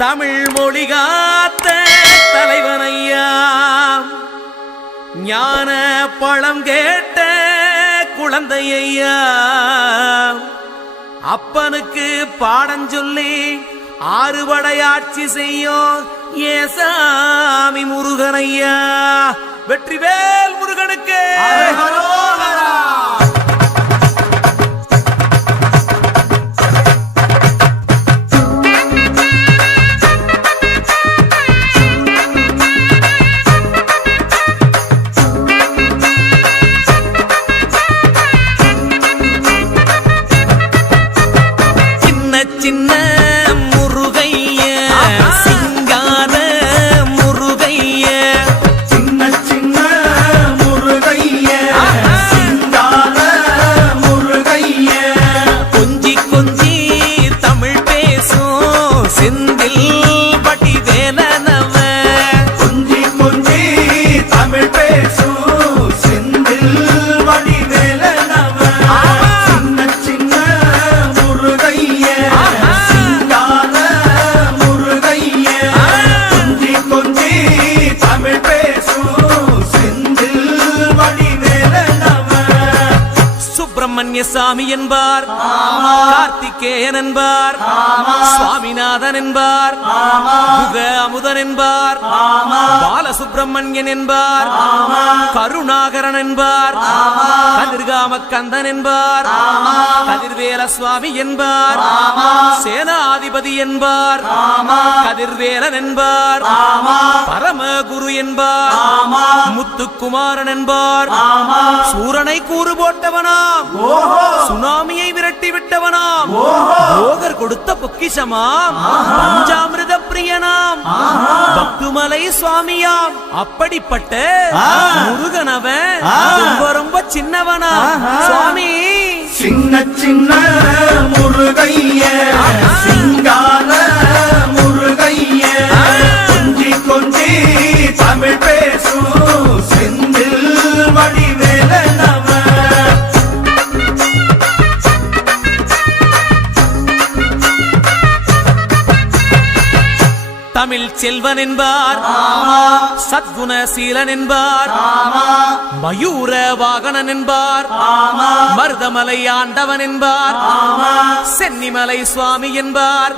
தமிழ் மொழி காத்த தலைவனையா, ஞான பழம் கேட்ட குழந்தையா, அப்பனுக்கு பாடம் சொல்லி ஆறுபடையாட்சி செய்யும் ஏசாமி முருகனையா. வெற்றிவேல் முருகனுக்கு. சின்ன முருகைய சிங்கார முருகைய, சின்ன சின்ன முருகைய சிங்கார முருகைய, கொஞ்சி கொஞ்சி தமிழ் பேசும் செந்தில் பட்டி வேலனவ, கொஞ்சி கொஞ்சி தமிழ் பேசும் செந்தில் வடி வேலனவ, சின்ன சின்ன முருகைய சிங்கார முருகைய, கொஞ்சி கொஞ்சி தமிழ் பேசும் செந்தில் வடி வேலனவ. சுப்பிரமணிய சாமி என்பார், கார்த்திகேயன் என்பார், சுவாமிநாதன் என்பார், முக அமுதன் என்பார், பாலசுப்பிரமணியன் என்பார், கருணாகரன் என்பார், கதிர்காம கந்தன் என்பார், கதிர்வேல சுவாமி என்பார், சேனாதிபதி என்பார், கதிர்வேலன் என்பார், பரமகுரு என்பார், முத்துக்குமாரன் என்பார், சூரனை கூறு போட்டவனாம், சுனாமியை விரட்டி விட்டவனாம், போகர் கொடுத்த பொக்கிஷமாம், பஞ்சாமிர்த பிரியனாம், பக்துமலை சுவாமியாம். அப்படிப்பட்ட முருகனவன் ரொம்ப ரொம்ப சின்னவனா சுவாமி. சின்ன சின்ன முருகைய சிங்கார முருகைய, கொஞ்சி கொஞ்சி தமிழ் பேசும் செந்தில் வடி வேலனவ. தமிழ் செல்வன் என்பார், சத்குணசீலன் என்பார், மயூர வாகனன் என்பார், மருதமலை ஆண்டவன் என்பார், சென்னிமலை சுவாமி என்பார்,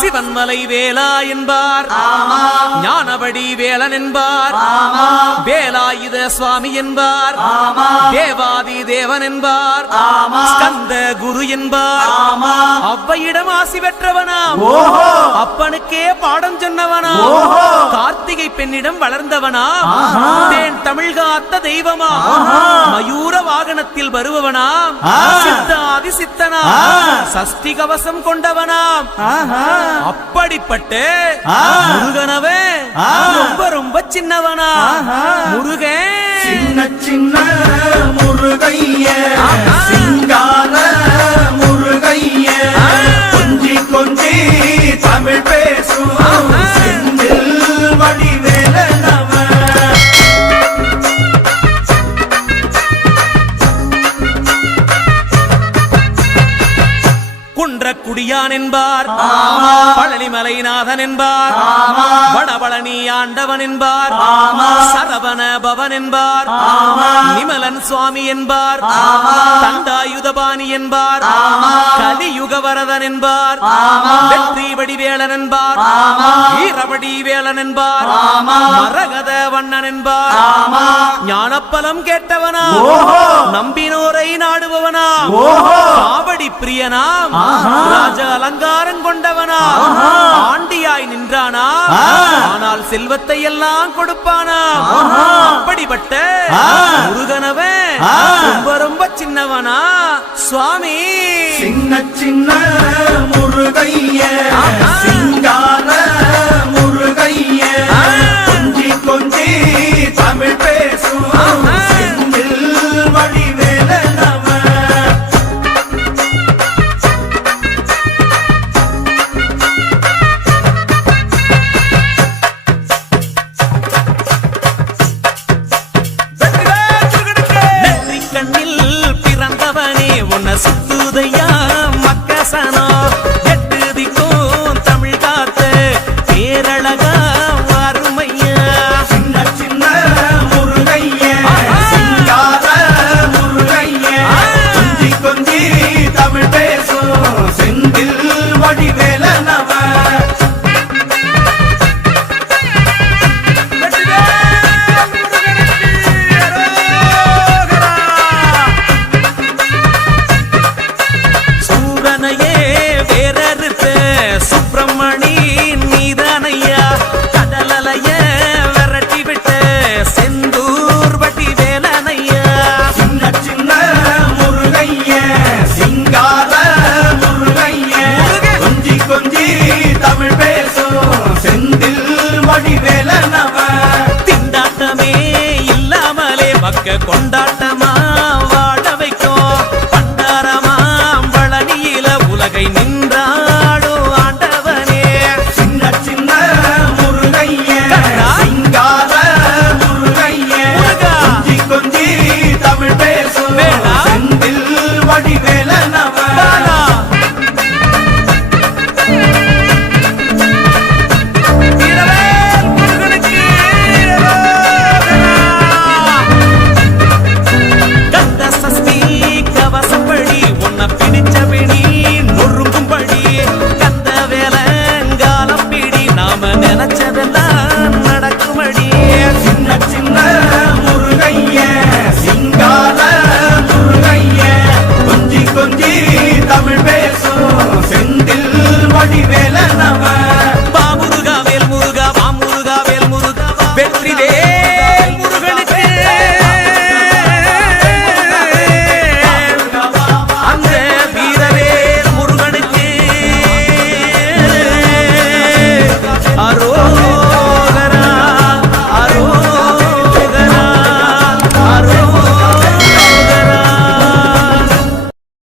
சிவன்மலை வேலா என்பார், ஞானபடி வேலன் என்பார், வேலாயுத சுவாமி என்பார், தேவாதி தேவன் என்பார், ஸ்கந்த குரு என்பார், அவ்வையிடம் ஆசி பெற்றவனாம், அப்பனுக்கே பாடம் சொன்னவனா, கார்த்திகை பெண்ணிடம் வளர்ந்தவனா, தேன் தமிழ் காத்த தெய்வமா, மயூர வாகனத்தில் வருபவனாம், சித்தாதி சித்தனா, சஷ்டி கவசம் கொண்டவனாம். அப்படிப்பட்ட முருகனவே ரொம்ப ரொம்ப சின்னவனா முருகன். சின்ன சின்ன முருகைய சிங்கார முருகைய, கொஞ்சி கொஞ்சி தமிழ் பேசும் செந்தில் வடி வேலனவ. குன்றக்குடியான் என்பார், பழனிமலைநாதன் என்பார், வடபழனி ஆண்டவன் என்பார், சரவண பவன் என்பார், நிமலன் சுவாமி என்பார், தண்டாயுதபாணி என்பார், கலியுக வரதன் என்பார், வெற்றி வடிவேலன் என்பார், வீரவடி வேலன் என்பார், மரகத வண்ணன் என்பார், ஞானப்பலம் கேட்டவனா, நம்பினோரை நாடுபவனா, காவடி பிரியனாம், ராஜ அலங்காரம் கொண்டவனா, ஆண்டியாய் நின்றானா, ஆனால் செல்வத்தை எல்லாம் கொடுப்பானா. அப்படிப்பட்ட முருகனவன் ரொம்ப ரொம்ப சின்னவனா சுவாமி. சின்ன சின்ன முருகைய சிங்கார முருகைய, கொஞ்சி கொஞ்சி தமிழ் பேசும் செந்தில் வடி வேலனவ. பிறந்தவனே உன்னை சுத்துதையா மக்கசனா, எட்டு திக்கோ வேல நம பாமுருகா வேல் முருகா பாமுருகா வேல் முருகா வெற்றி வேல் முருகனுக்கு அந்த வீரவேல் முருகனுக்கு அரோ